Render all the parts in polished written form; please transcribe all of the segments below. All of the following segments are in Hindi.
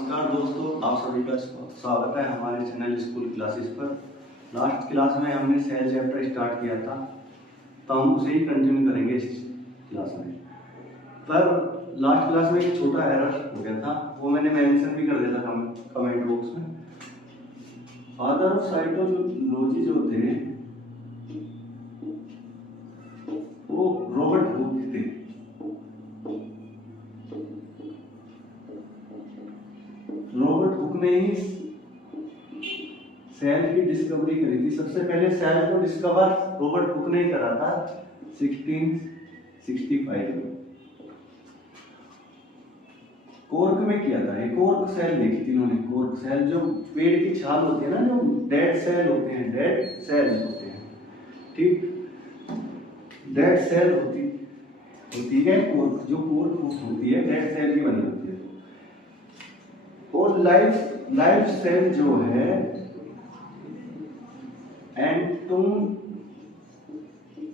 नमस्कार दोस्तों, आप सभी का स्वागत है हमारे चैनल स्कूल क्लासेस पर। लास्ट क्लास में हमने सेल चैप्टर स्टार्ट किया था, तो हम उसे ही कंटिन्यू करेंगे इस क्लास में। पर लास्ट क्लास में एक छोटा एरर हो गया था, वो मैंने मेंशन भी कर दिया था कमेंट बॉक्स में। फादर ऑफ साइटोलॉजी जो थे वो रॉबर्ट हुक थे। रॉबर्ट हुक ने ही सेल की डिस्कवरी करी थी। सबसे पहले सेल को डिस्कवर रॉबर्ट हुक ने ही करा था 1665 में। कॉर्क में किया था। एक कॉर्क सेल देखी थी इन्होंने। कॉर्क सेल जो पेड़ की छाल होती है ना, जो डेड सेल होते हैं, ठीक, डेड सेल होती है कॉर्क। जो कॉर्क होती है डेड सेल की बनी होती है। और लाइफ सेल जो है एंटोन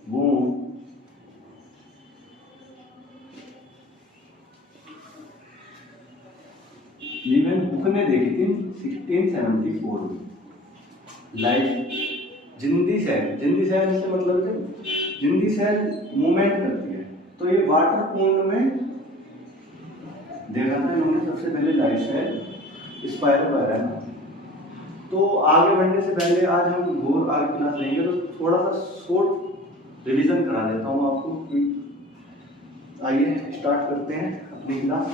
बोम लीवन हुक ने देखी थी 1674 में। लाइफ जिंदी सेल से मतलब है जिंदी सेल मूवमेंट करती है। तो ये वाटर पूल में देखा था इन्होंने सबसे पहले लाइफ सेल स्पायरोपायरा। तो आगे बढ़ने से पहले आज हम घोर आगे क्लास लेंगे, तो थोड़ा सा शॉर्ट रिवीजन करा देता हूँ आपको। आइए स्टार्ट करते हैं अपनी क्लास।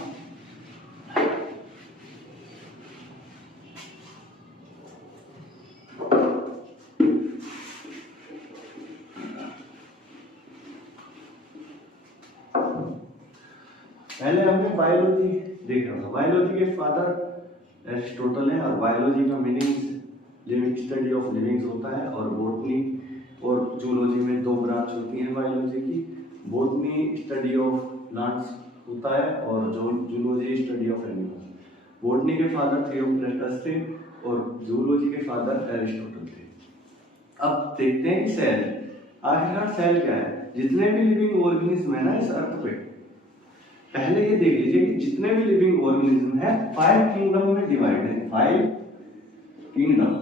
पहले हमने बायोलॉजी देखा था। बायोलॉजी के फादर एरिस्टोटल है, और बायोलॉजी का meaning living study of livings होता है। और बॉटनी और जूलॉजी में दो ब्रांच होती हैं बायोलॉजी की। बॉटनी स्टडी ऑफ प्लांट्स होता है और zoology study of animals. Botany के फादर थियोफ्रास्टस थे और जूलॉजी के फादर एरिस्टोटल थे। अब देखते हैं कि सेल, आखिरकार सेल क्या है। जितने भी लिविंग ऑर्गेनिज्म है ना इस अर्थ पे, पहले ये देख लीजिए कि जितने भी लिविंग ऑर्गेनिज्म है 5 किंगडम में डिवाइड है। 5 किंगडम।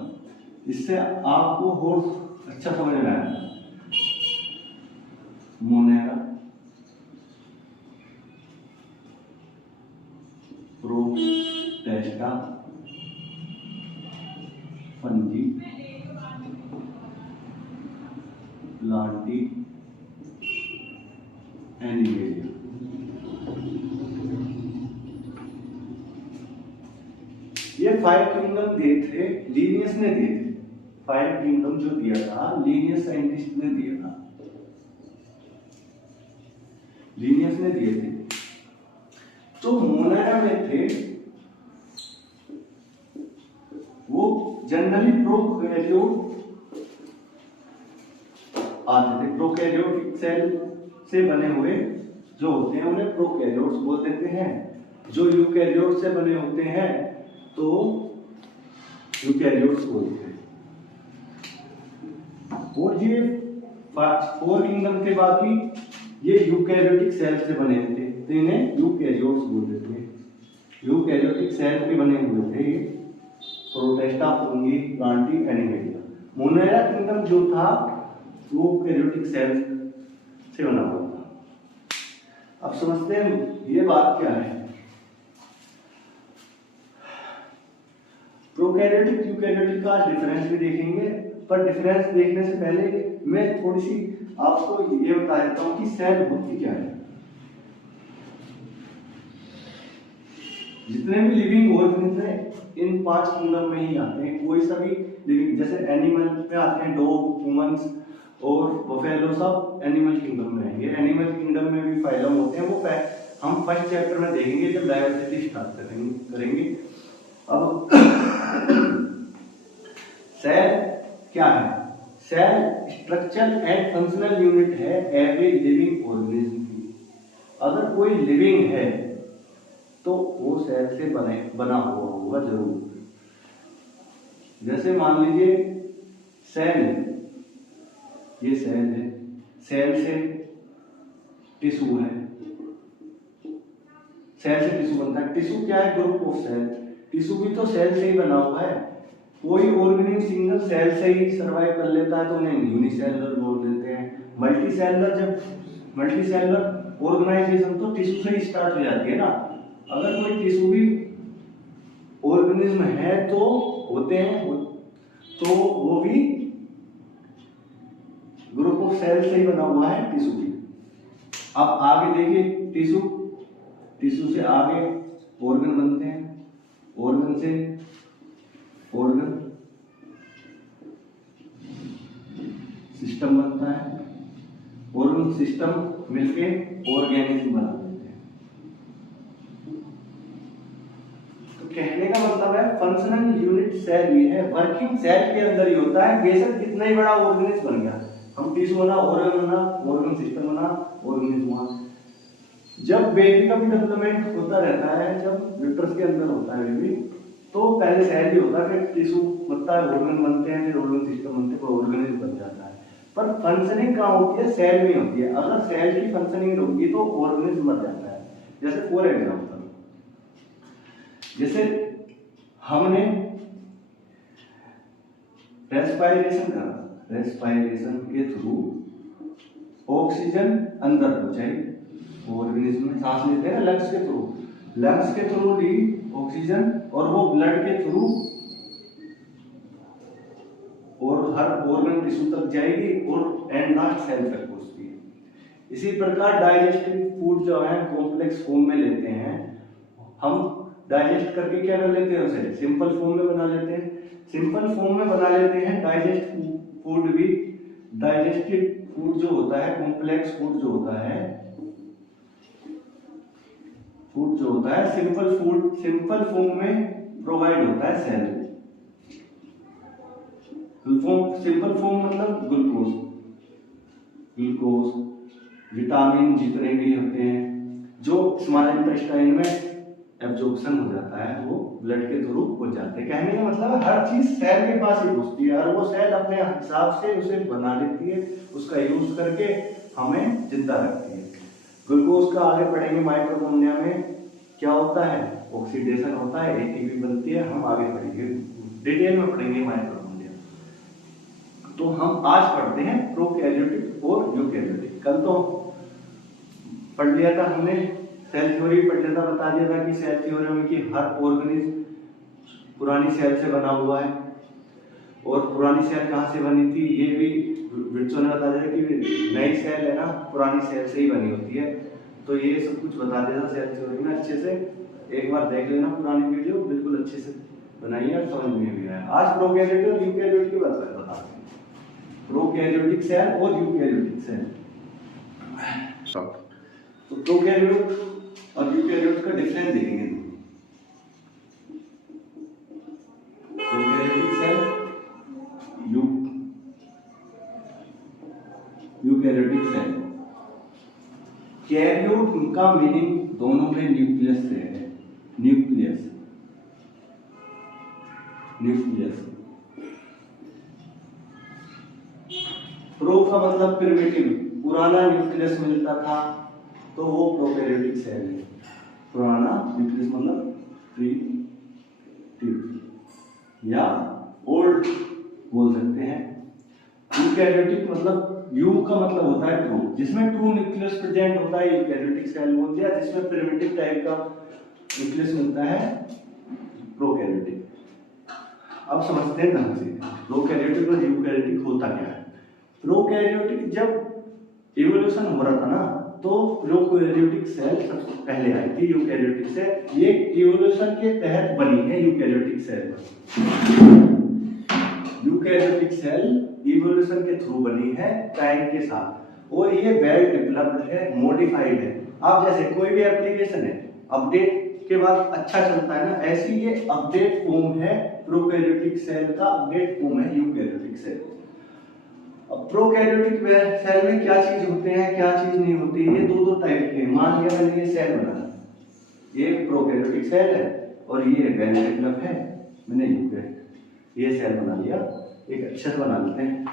इससे आपको और अच्छा समझ में आएगा। Monera, Protista, fungi, Plantae, animalia. ये 5 किंगडम दिए थे, लीनियस ने दिए थे। 5 किंगडम जो दिया था लीनियस साइंटिस्ट ने दिया था, लीनियस ने दिए थे। जो मोनेरा में थे वो जनरली प्रोकैरियोट आते थे। प्रोकैरियोटिक सेल से बने हुए जो होते हैं उन्हें प्रोकैरियोट्स बोल देते हैं। जो यूकैरियोट से बने होते हैं तो यूकैरियोट्स बोलते हैं। और ये 4 किंगडम के बाद भी ये यूकैरियोटिक सेल से बने थे, तो इन्हें यूकैरियोट्स बोलते थे। यूकैरियोटिक सेल के बने हुए थे ये। Protista, fungi, Plantae, animalia. Monera kingdom जो था वो यूकैरियोटिक सेल से बना हुआ था। अब समझते हैं ये बात क्या है। प्रोकैरियोटिक यूकैरियोटिक का डिफरेंस भी देखेंगे, पर डिफरेंस देखने से पहले मैं थोड़ी सी आपको ये बता देता हूं कि सेल होती क्या है। जितने भी लिविंग ऑर्गेनिज्म हैं इन 5 किंगडम में ही आते हैं। कोई सा भी लिविंग, जैसे एनिमल में आते हैं डॉग, ह्यूमंस और बफेलो, सब एनिमल किंगडम में आएंगे। एनिमल किंगडम में भी फाइलम होते हैं, वो हम फर्स्ट चैप्टर में देखेंगे जब डायवर्सिटी स्टार्ट करेंगे। अब सेल क्या है। Cell structure and functional unit है एवरी लिविंग ऑर्गेनिज्म की। अगर कोई लिविंग है तो वो सेल से बना हुआ होगा जरूर। जैसे मान लीजिए सेल, ये सेल है, सेल से टिश्यू है, सेल से टिश्यू बनता है। टिश्यू क्या है? Group of cell. टिश्यू भी तो सेल से ही बना हुआ है। कोई ऑर्गेनिज्म सिंगल सेल से ही सर्वाइव कर लेता है तो उन्हें यूनिसेलुलर बोल देते हैं। मल्टी सेलुलर ऑर्गेनाइजेशन तो टिश्यू से ही स्टार्ट हो जाती है ना। अगर कोई टिश्यू भी ऑर्गेनिज्म है तो होते हैं तो वो भी ग्रुप ऑफ सेल से ही बना हुआ है टिश्यू भी। अब आगे देखिए, टिश्यू से आगे ऑर्गन बनते हैं, ऑर्गन से ऑर्गन सिस्टम बनता है, ऑर्गन सिस्टम मिलके ऑर्गेनिज्म बना देते हैं। तो कहने का मतलब है फंक्शनल यूनिट सेल ये है, वर्किंग सेल के अंदर ही होता है। बेशक कितना ही बड़ा ऑर्गेनिज्म बन गया, हम टिश्यू बना, ऑर्गन सिस्टम बना, ऑर्गेनिज्म हुआ। जब बेबी का भी डेवलपमेंट होता रहता है, जब यूट्रस के अंदर होता है बेबी, तो पहले सेल ही होता है, फिर टिश्यू बनता है, ऑर्गन बनते हैं, फिर ऑर्गन सिस्टम बनते हैं, ऑर्गेनिज्म बन जाता है। पर फंक्शनिंग कहाँ होती है? सेल में होती है। अगर सेल की फंक्शनिंग रुक गई तो ऑर्गेनिज्म मर जाता है। जैसे फॉर एग्जांपल, जैसे हमने रेस्पिरेशन करा, रेस्पिरेशन के थ्रू ऑक्सीजन अंदर पहुंचाई, ऑर्गेनिज्म में सांस लेते हैं लंग्स के थ्रू ली ऑक्सीजन, और वो ब्लड के थ्रू और हर ऑर्गन टिश्यू तक जाएगी और एंड लास्ट सेल तक पहुंचती है। इसी प्रकार डाइजेस्टिव फूड जो है कॉम्प्लेक्स फॉर्म में लेते हैं, हम डाइजेस्ट करके क्या कर लेते हैं, उसे सिंपल फॉर्म में बना लेते हैं। सिंपल फॉर्म में बना लेते हैं डाइजेस्ट फूड भी। डाइजेस्टिव फूड जो होता है, कॉम्प्लेक्स फूड जो होता है, सिंपल फॉर्म में प्रोवाइड होता है सेल। सिंपल फॉर्म मतलब ग्लूकोज, विटामिन जितने भी होते हैं जो स्मॉल इंटेस्टाइन में एब्जॉर्प्शन हो जाता है, वो ब्लड के थ्रू हो जाते हैं। कहने का मतलब हर चीज सेल के पास ही पहुंचती है और वो सेल अपने हिसाब से उसे बना लेती है, उसका यूज करके हमें जिंदा रखती है। ग्लूकोज का आगे पढ़ेंगे, माइटोकॉन्ड्रिया में क्या होता है, ऑक्सीडेशन होता है, एटीपी बनती है, हम आगे पढ़ेंगे, डिटेल में पढ़ेंगे माइटोकॉन्ड्रिया। तो हम आज पढ़ते हैं प्रोकैरियोटिक और यूकैरियोटिक। कल तो पढ़ लिया था हमने, सेल थ्योरी पढ़ लिया था, बता दिया था कि सेल थ्योरी में कि हर ऑर्गेनिज्म पुरानी सेल से बना हुआ है, और पुरानी सेल कहाँ से बनी थी ये भी विर्ट्सो ने बता दिया कि नई सेल है ना पुरानी सेल से ही बनी होती है। तो ये सब कुछ बता दिया था सेल थ्योरी में। अच्छे से एक बार देख लेना पुरानी वीडियो, बिल्कुल अच्छे से बनाइए और समझ में भी आया। आज प्रोकैरियोटिक और यूकैरियोटिक की बात बताते हैं, प्रोकैरियोटिक सेल और यूकैरियोटिक सेल। तो प्रोकैरियोट और यूकैरियोट का डिफरेंस देखेंगे। Prokaryotic cell, eukaryotic cell. Karyote का मीनिंग दोनों में न्यूक्लियस से है, न्यूक्लियस। प्रो का मतलब प्रिमिटिव, पुराना न्यूक्लियस मिलता था तो वो प्रोकैरियोटिक सेल है। पुराना न्यूक्लियस मतलब प्रिमिटिव या ओल्ड बोल सकते हैं। यूकैरियोटिक मतलब यू का मतलब होता है ट्रू, जिसमें ट्रू न्यूक्लियस प्रेजेंट होता है यूकैरियोटिक सेल बोलते हैं, जिसमें प्रिमिटिव टाइप का न्यूक्लियस मिलता है प्रोकैरियोटिक। अब समझते हैं ढंग से प्रोकैरियोटिक और यूकैरियोटिक होता क्या है। प्रोकैरियोटिक जब इवोल्यूशन हो रहा था ना, तो प्रोकैरियोटिक सेल सबसे पहले आई थी यूकैरियोटिक से। ये इवोल्यूशन के तहत बनी है eukaryotic cell. Eukaryotic cell evolution के थ्रू बनी है टाइम के साथ, और ये वेल डेवलप्ड है, मॉडिफाइड है। अब जैसे कोई भी एप्लीकेशन है, अपडेट के बाद अच्छा चलता है ना, ऐसी ये अपडेट फॉर्म है प्रोकैरियोटिक सेल का, अपडेट फॉर्म है यूकैरियोटिक सेल। अब प्रोकैरियोटिक सेल में क्या चीज होते हैं क्या चीज नहीं होती, ये दो टाइप के। मान लिया मैंने ये सेल बनाया, ये प्रोकैरियोटिक सेल है और ये वेल डेवलप है, मैंने ये सेल बना लिया, एक अच्छे से बना लेते हैं।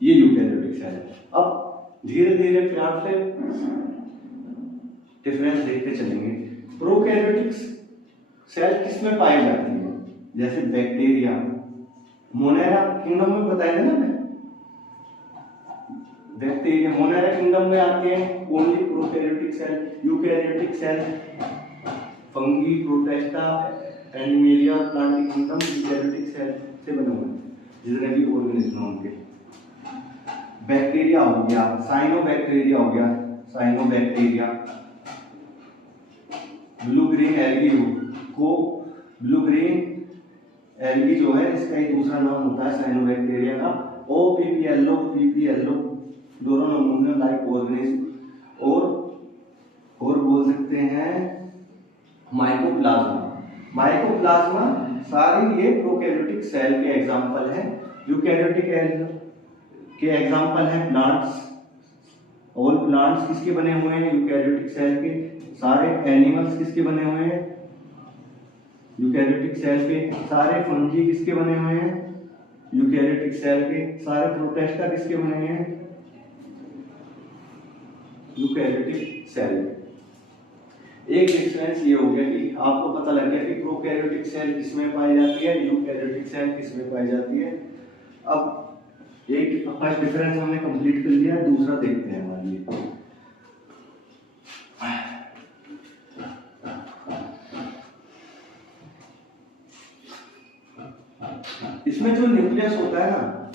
ये यूकैरियोटिक सेल है। अब धीरे धीरे प्यार से देखते चलेंगे। प्रोकैरियोटिक सेल किसमें पाई जाती है? जैसे बैक्टीरिया, मोनेरा किंगडम में बताया था ना मैं, बैक्टीरिया मोनेरा किंगडम में आते हैं only prokaryotic cell. Eukaryotic cell fungi, protista, animalia, plant kingdom eukaryotic cell से बने हुए हैं, जितने भी ऑर्गेनिज्म होंगे। बैक्टीरिया हो गया, साइनोबैक्टीरिया हो गया, साइनोबैक्टीरिया, ब्लू ग्रीन एल्गी को, ब्लू ग्रीन एल्गी जो है इसका एक दूसरा नाम होता है साइनोबैक्टीरिया का, OPPLO, PPLO, फ्लोरोनोमोनियम लाइक ऑर्गेनिज्म, और बोल सकते हैं माइकोप्लाज्मा। माइकोप्लाज्मा सारी ये प्रोकैरियोटिक सेल के एग्जांपल हैं। यूकैरियोटिक के एग्जांपल हैं प्लांट्स, ऑल प्लांट्स किसके बने हुए हैं? यूकैरियोटिक सेल के। सारे एनिमल्स किसके बने हुए हैं? यूकैरियोटिक सेल के। सारे फंगी किसके बने हुए हैं? यूकैरियोटिक सेल के। सारे प्रोटेस्टा किसके बने हुए हैं? Eukaryotic cell. एक डिफरेंस ये हो गया कि आपको पता लग गया कि प्रोकैरियोटिक सेल किसमें पाई जाती है, यूकैरियोटिक सेल किसमें पाई जाती है। अब एक फर्स्ट डिफरेंस हमने कंप्लीट कर लिया, दूसरा देखते हैं हमारे लिए। इसमें जो न्यूक्लियस होता है ना,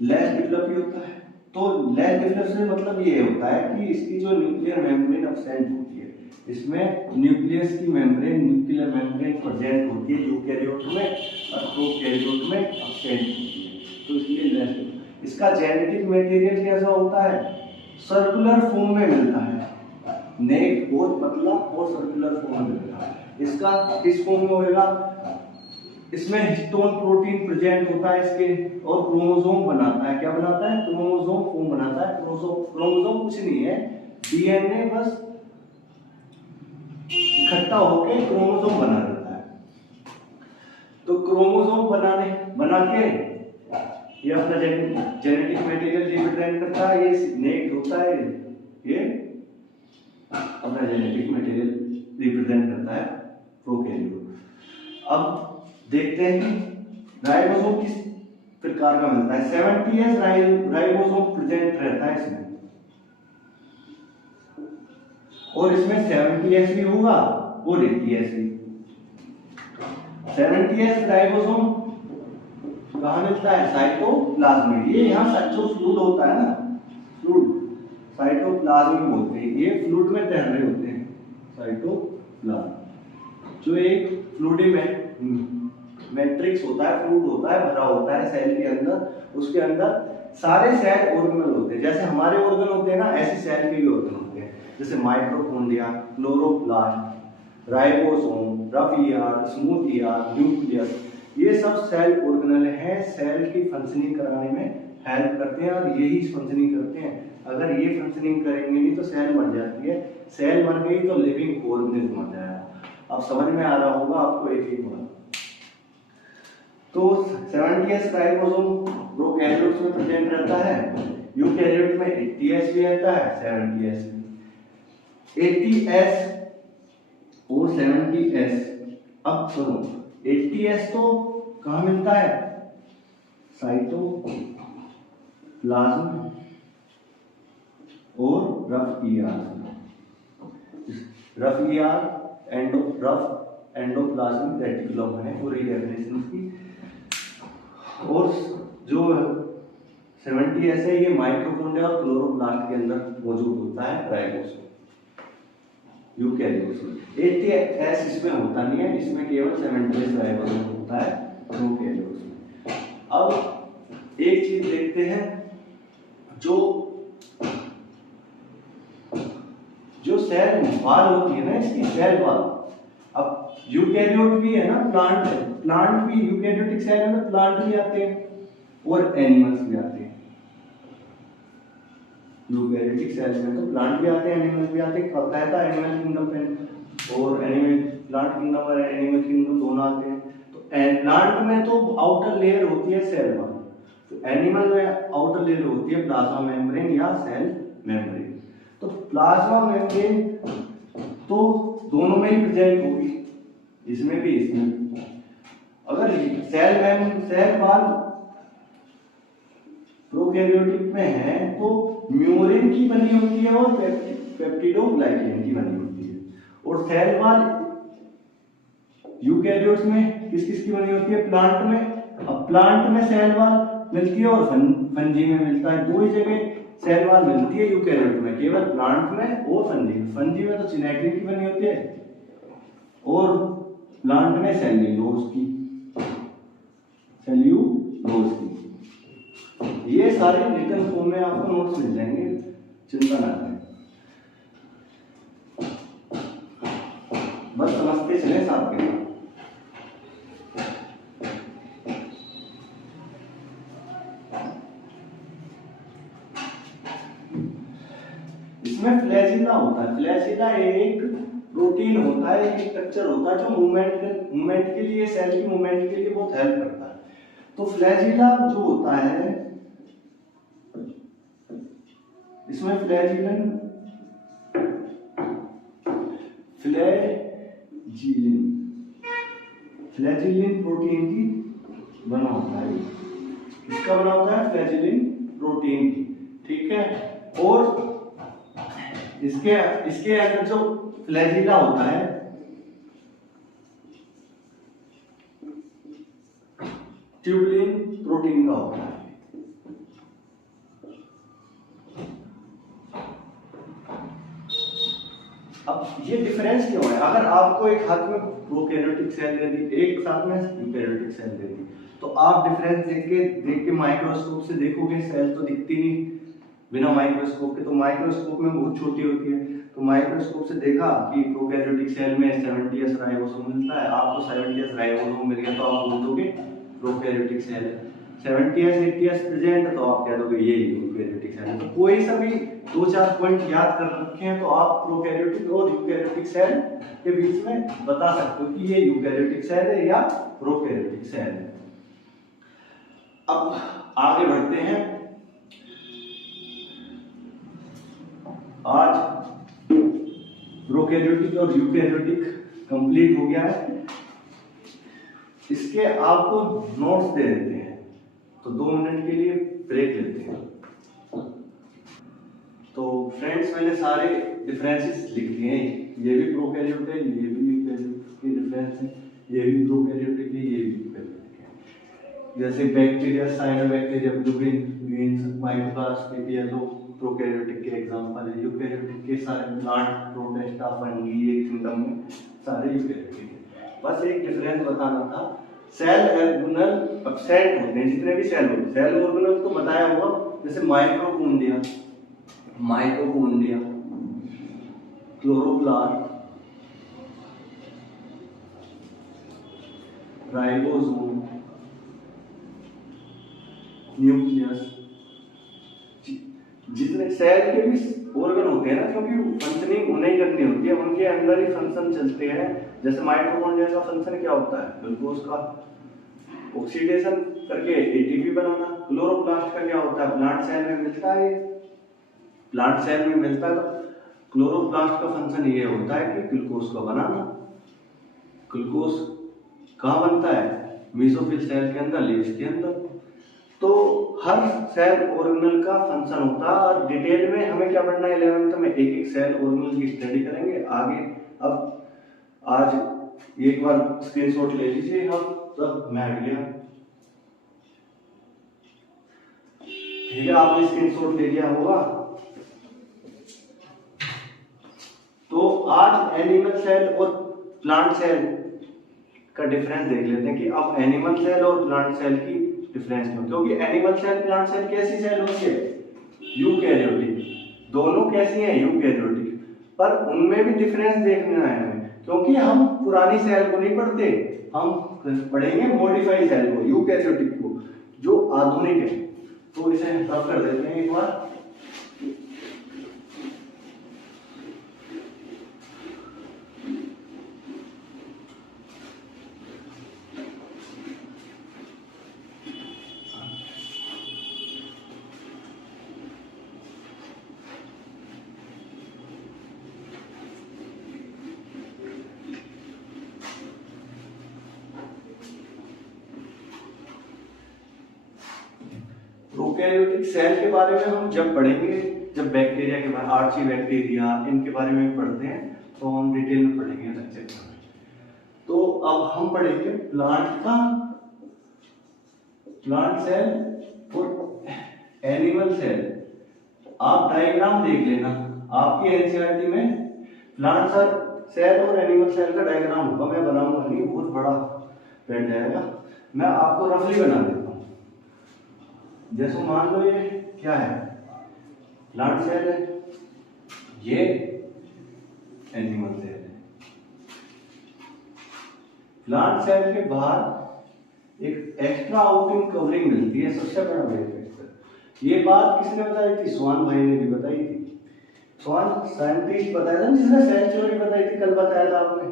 लेस डेवलप ही होता है। तो लेस डेवलप से मतलब ये होता है कि इसकी जो न्यूक्लियर मेम्ब्रेन एब्सेंट होती है, इसमें न्यूक्लियस की मेम्ब्रेन, न्यूक्लियर मेम्ब्रेन प्रेजेंट होती है यूकैरियोट में, और प्रोकैरियोट में एब्सेंट होती है, तो इसलिए लेस। इसका जेनेटिक मटेरियल कैसा होता है? सर्कुलर फॉर्म में मिलता है, नेक बहुत पतला और सर्कुलर फॉर्म में मिलता है। इसका किस फॉर्म में होगा? इसमें हिस्टोन प्रोटीन प्रेजेंट होता है इसके, और क्रोमोसोम बनाता है। क्या बनाता है? क्रोमोसोम फॉर्म बनाता है। क्रोमोसोम कुछ नहीं है, डीएनए बस इकट्ठा होकर क्रोमोसोम बना देता है। तो क्रोमोसोम बना के ये अपना जेनेटिक मटेरियल रिप्रेजेंट करता है। ये नेक्ड होता है, ये अपना जेनेटिक मटेरियल रिप्रेजेंट करता है प्रोकैरियोट। अब देखते हैं कि राइबोसोम किस प्रकार का मिलता है। 70S राइबोसोम प्रेजेंट रहता है इसमें, और इसमें 70S भी होगा और 80S भी। 70S राइबोसोम कहाँ मिलता है? साइटोप्लाज्म में। ये यहाँ जो फ्लूइड होता है ना, फ्लूइड साइटोप्लाज्म बोलते हैं, ये फ्लूइड में तैर रहे होते हैं साइटोप्लाज्म, जो एक फ्लूइड मैट्रिक्स होता है, फ्लूइड होता है, भरा होता है सेल के अंदर। उसके अंदर सारे सेल ऑर्गेनल होते हैं, जैसे हमारे ऑर्गन होते हैं ना, ऐसे सेल के भी ऑर्गन होते हैं, जैसे mitochondria, chloroplast, ribosome, rough ER, smooth ER, nucleus, ये सब सेल ऑर्गेनल हैं, सेल की फंक्शनिंग कराने में हेल्प करते हैं, और यही फंक्शनिंग करते हैं। अगर ये फंक्शनिंग करेंगे नहीं तो सेल मर जाती है, सेल मर गई तो लिविंग ऑर्गेनिज्म मर जाएगा। अब समझ में आ रहा होगा आपको एक ही बात। तो 70S राइबोसोम प्रोकैरियोट्स में प्रेजेंट रहता है, यूकैरियोट में 80S भी रहता है, 70S भी। 80S और 70S। अब सुनो, 80S तो कहाँ मिलता है? साइटोप्लाज्म और rough ER. Rough ER rough endoplasmic reticulum है पूरी डेफिनेशन की। और जो 70S है ये माइटोकॉन्ड्रिया और क्लोरोप्लास्ट के अंदर मौजूद होता है राइबोसोम यूकैरियोट्स। 80S इसमें होता नहीं है, इसमें केवल 70S राइबोसोम होता है प्रोकैरियोट्स में। अब एक चीज देखते हैं, जो सेल वॉल होती है ना, इसकी सेल वॉल। अब यूकैरियोट भी है ना, प्लांट भी यूकैरियोटिक सेल में प्लांट भी आते हैं और एनिमल्स भी आते हैं। यूकैरियोटिक सेल में तो प्लांट भी आते हैं, एनिमल्स भी आते हैं। कहता था एनिमल किंगडम पे और एनिमल प्लांट किंगडम और एनिमल किंगडम दोनों आते हैं। तो प्लांट में तो आउटर लेयर होती है सेल वॉल, तो एनिमल में आउटर लेयर होती है प्लाज्मा मेम्ब्रेन या सेल मेम्ब्रेन। तो प्लाज्मा मेम्ब्रेन तो दोनों में ही प्रेजेंट होगी, इसमें भी इसमें भी। अगर सेल वाल प्रोकैरियोटिक में है तो म्यूरिन की बनी होती है और पेप्टिडोग्लाइकेन की बनी होती है, और सेल वाल यूकैरियोट्स में किस किस की बनी होती है? प्लांट में। अब प्लांट में सेल वाल मिलती है और फंजी में मिलता है, दो ही जगह सेल वाल मिलती है यूकैरियोट में, केवल प्लांट में और फंजी में। फंजी में तो सिनेक्टिन की बनी होती है और प्लांट में सेल्यूलोज की। ये सारे रिटन फॉर्म में आपको नोट्स मिल जाएंगे, चिंता ना करें, बस समझते चले साथ में। इसमें फ्लैजिला होता है। फ्लैजिला एक प्रोटीन होता है, एक स्ट्रक्चर होता है जो मूवमेंट के लिए, सेल की मूवमेंट के लिए बहुत हेल्प करता है। तो फ्लैजिला जो होता है, इसमें फ्लैजिलिन प्रोटीन की बना होता है। इसका बना होता है फ्लैजिलिन प्रोटीन की, ठीक है। और इसके अंदर जो फ्लैजिला होता है, ट्यूबुलिन प्रोटीन का होता है। अब ये डिफरेंस क्यों है? अगर आपको एक हाथ में प्रोकैरियोटिक सेल दे दी, एक साथ में यूकैरियोटिक सेल दे दी, तो आप डिफरेंस देख के माइक्रोस्कोप से देखोगे, सेल तो दिखती नहीं बिना माइक्रोस्कोप के, तो माइक्रोस्कोप में बहुत छोटी होती है। तो माइक्रोस्कोप से देखा कि प्रोकैरियोटिक सेल में 70s राइबोसोम मिलता है, आपको 70s राइबोसोम मिल गया तो आप बोल दोगे प्रोकैरियोटिक सेल है। 70s 80s प्रेजेंट तो आप कह दोगे ये यूकैरियोटिक सेल है। तो कोई सा भी 2-4 पॉइंट याद कर रखे हैं तो आप प्रोकैरियोटिक और यूकैरियोटिक सेल के बीच में बता सकते हो कि ये यूकैरियोटिक सेल है या प्रोकैरियोटिक सेल है। अब आगे बढ़ते हैं। आज प्रोकैरियोटिक और यूकैरियोटिक कंप्लीट हो गया है। इसके आपको नोट्स दे देते हैं, तो 2 मिनट के लिए ब्रेक लेते हैं। तो फ्रेंड्स, मैंने सारे डिफरेंसेस लिख दिए हैं। ये भी प्रोकैरियोट है, ये भी यूकैरियोट के डिफरेंस है, ये भी प्रोकैरियोटिक है, ये भी यूकैरियोटिक है। जैसे bacteria, cyanobacteria, blue green greens, mycoplasm, PPLO prokaryotic के एग्जांपल है। यूकैरियोटिक के सारे प्लांट, प्रोटिस्टा, फंगी, एक किंगडम में सारे यूकैरियोटिक है। बस एक डिफरेंस बताना था। सेल ऑर्गेनल एब्सेंट होते हैं, जितने भी सेल होते हैं। सेल ऑर्गेनल तो बताया होगा, जैसे माइटोकॉन्ड्रिया, क्लोरोप्लास्ट, राइबोसोम, न्यूक्लियस, जितने सेल के भी ऑर्गन होते हैं ना, क्योंकि फंक्शनिंग उन्हें ही करनी होती है, उनके अंदर ही फंक्शन चलते हैं। जैसे माइटोकॉन्ड्रिया का फंक्शन क्या होता है? ग्लूकोज का ऑक्सीडेशन करके एटीपी बनाना। क्लोरोप्लास्ट का क्या होता है? प्लांट सेल में मिलता है, प्लांट सेल में मिलता है। तो क्लोरोप्लास्ट का फंक्शन ये होता है कि ग्लूकोज को बनाना। ग्लूकोज कहाँ बनता है? मेसोफिल सेल के अंदर, लीव्स के अंदर। तो हर सेल ऑर्गेनल का फंक्शन होता है, और डिटेल में हमें क्या पढ़ना है 11th में, एक एक सेल ऑर्गेनल की स्टडी करेंगे आगे। अब आज एक बार स्क्रीनशॉट ले लीजिए, हम सब मैं हट गया, ठीक है? आपने स्क्रीनशॉट ले लिया होगा। तो आज एनिमल सेल और प्लांट सेल का डिफरेंस देख लेते हैं कि अब एनिमल सेल और प्लांट सेल की डिफरेंस क्यों? क्योंकि एनिमल सेल, प्लांट सेल कैसी सेल होती है? यूकैरियोटिक। दोनों कैसी हैं? यूकैरियोटिक। पर उनमें भी डिफरेंस देखना है हमें, क्योंकि हम पुरानी सेल को नहीं पढ़ते, हम पढ़ेंगे मॉडिफाइड सेल को, यूकैरियोटिक को, जो आधुनिक है। तो इसे रब कर देते हैं एक बार। यूकेरियोटिक सेल के बारे में हम जब पढ़ेंगे, जब बैक्टीरिया के बारे में, आर्ची बैक्टीरिया, इनके बारे में पढ़ते हैं तो हम डिटेल में पढ़ेंगे लेक्चर में। तो अब हम पढ़ेंगे प्लांट सेल और एनिमल सेल। आप डायग्राम देख लेना, आपकी एनसीईआरटी में प्लांट सेल और एनिमल सेल का डायग्राम होगा, मैं बनाऊंगा नहीं, बहुत बड़ा बैठ जाएगा, मैं आपको रफली बना देता हूँ। जैसे मान लो ये क्या है, प्लांट सेल है, ये एनिमल सेल है। प्लांट सेल के बाहर एक एक्स्ट्रा आउटिंग कवरिंग मिलती है, सबसे बड़ा बेनिफिट। ये बात किसने बताई थी? स्वान भाई ने भी बताई थी। स्वान साइंटिस्ट बताया था, जिसने सेल थ्योरी बताई थी, कल बताया था आपने,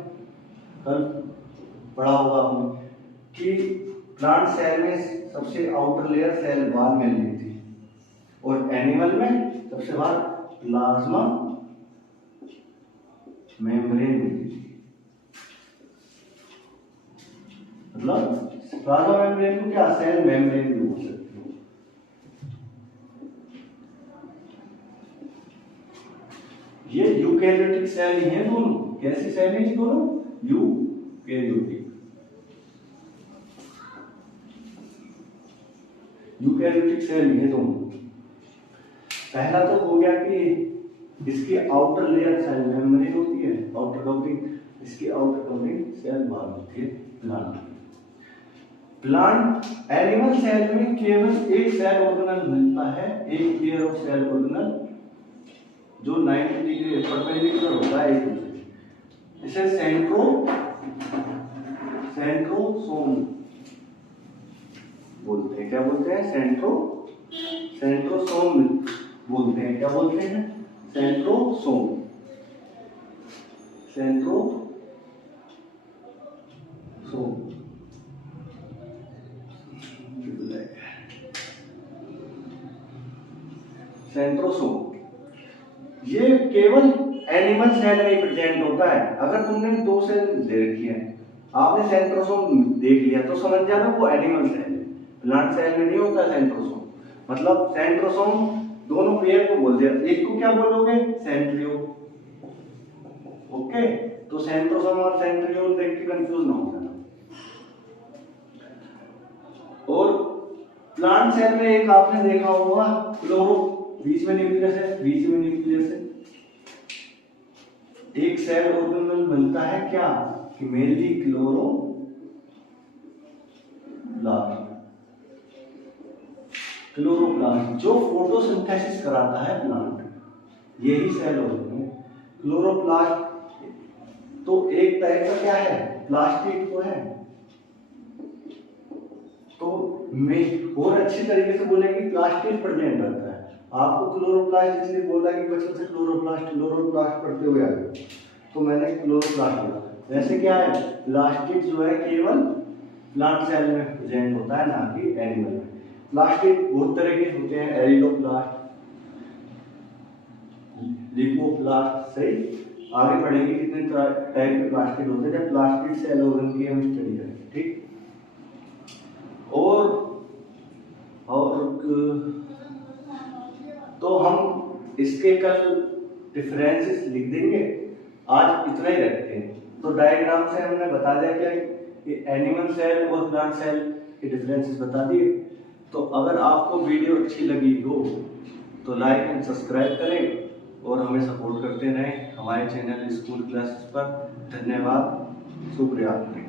कल पढ़ा होगा आपने कि प्लांट सेल में सबसे आउटर लेयर सेल वॉल मिलती थी और एनिमल में सबसे बाहर प्लाज्मा मेम्ब्रेन मिलती थी। मतलब प्लाज्मा मेम्ब्रेन को क्या सेल मेम्ब्रेन भी बोल सकते हो। ये यूकेरियोटिक सेल ही है दोनों। कैसी सेल है ये दोनों? यूकेरियोटिक। यूकेरियोटिक सेल ही है दोनों। पहला तो हो गया कि इसकी आउटर लेयर सेल मेम्ब्रेन होती है, आउटर कवरिंग, इसकी आउटर कवरिंग सेल वॉल होती है प्लांट। एनिमल सेल में केवल एक सेल ऑर्गेनल मिलता है, एक पेयर ऑफ सेल ऑर्गेनल जो 90 डिग्री परपेंडिकुलर होता है एक दूसरे। इसे सेंट्रोसोम बोलते हैं। क्या बोलते हैं? सेंट्रोसोम बोलते हैं। क्या बोलते हैं? सेंट्रोसोम। सेंट्रोसोम ये केवल एनिमल सेल में प्रेजेंट होता है। अगर तुमने दो सेल दे रखी है, आपने सेंट्रोसोम देख लिया तो समझ जाना वो एनिमल सेल है। प्लांट सेल में नहीं होता सेंट्रोसोम। मतलब सेंट्रोसोम दोनों पेयर को बोल दिया, एक को क्या बोलोगे? सेंट्रियोल। ओके, तो सेंट्रोसोम और सेंट्रियोल देख के कंफ्यूज ना हो जाना। और प्लांट सेल में एक आपने देखा होगा क्लोरो, बीच में न्यूक्लियस है, बीच में न्यूक्लियस है। एक सेल ऑर्गेनल मिलता है क्या कि मेनली क्लोरोप्लास्ट जो फोटोसिंथेसिस कराता है प्लांट, यही सेल ऑर्गेनल। क्लोरोप्लास्ट तो एक टाइप का क्या है? प्लास्टिड तो है। तो में और अच्छी तरीके से बोलेंगे प्लास्टिड प्रेजेंट रहता है। आपको क्लोरोप्लास्ट इसलिए बोला कि बचपन से क्लोरोप्लास्ट पढ़ते हुए आए, तो मैंने क्लोरोप्लास्ट बोला। वैसे क्या है, प्लास्टिड जो है केवल प्लांट सेल में प्रेजेंट होता है, ना कि एनिमल में। प्लास्टिड बहुत तरह के होते हैं, एरिडोप्लास्ट, लिपोप्लास्ट। सही, आगे पढ़ेंगे कितने टाइप के प्लास्टिड होते हैं जब प्लास्टिड सेल ऑर्गन की हम स्टडी करेंगे। ठीक, और तो हम इसके कल डिफरेंसेस लिख देंगे, आज इतना ही रखते हैं। तो डायग्राम से हमने बता दिया क्या कि एनिमल सेल और प्लांट सेल के डिफरेंसेस बता दिए। तो अगर आपको वीडियो अच्छी लगी हो तो लाइक एंड सब्सक्राइब करें और हमें सपोर्ट करते रहें हमारे चैनल स्कूल क्लासेस पर। धन्यवाद, शुभ रात्रि।